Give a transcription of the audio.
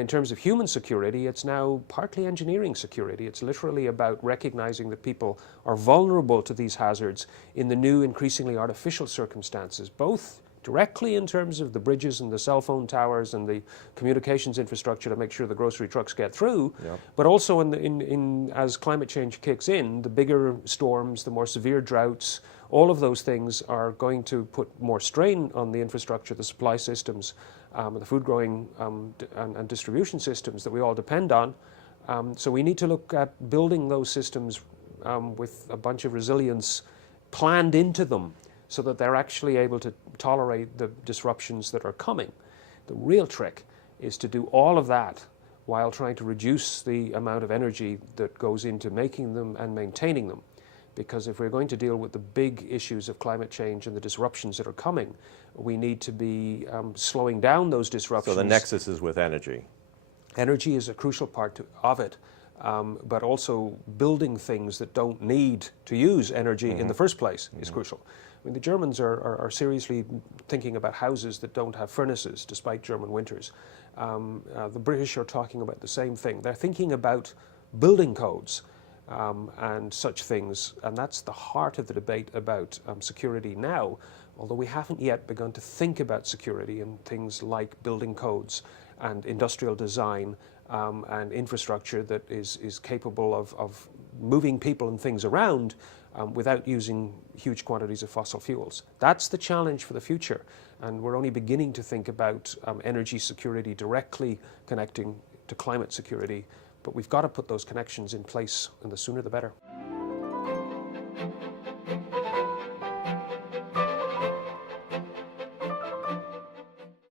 In terms of human security, it's now partly engineering security. It's literally about recognizing that people are vulnerable to these hazards in the new, increasingly artificial circumstances, both directly in terms of the bridges and the cell phone towers and the communications infrastructure to make sure the grocery trucks get through, but also as climate change kicks in, the bigger storms, the more severe droughts, all of those things are going to put more strain on the infrastructure, the supply systems, the food growing and distribution systems that we all depend on. So we need to look at building those systems with a bunch of resilience planned into them so that they're actually able to tolerate the disruptions that are coming. The real trick is to do all of that while trying to reduce the amount of energy that goes into making them and maintaining them. Because if we're going to deal with the big issues of climate change and the disruptions that are coming, we need to be slowing down those disruptions. So the nexus is with energy. Energy is a crucial part of it, but also building things that don't need to use energy in the first place is crucial. I mean, the Germans are seriously thinking about houses that don't have furnaces, despite German winters. The British are talking about the same thing. They're thinking about building codes and such things, and that's the heart of the debate about security now, although we haven't yet begun to think about security in things like building codes and industrial design and infrastructure that is capable of moving people and things around without using huge quantities of fossil fuels. That's the challenge for the future, and we're only beginning to think about energy security directly connecting to climate security, but we've got to put those connections in place, and the sooner the better.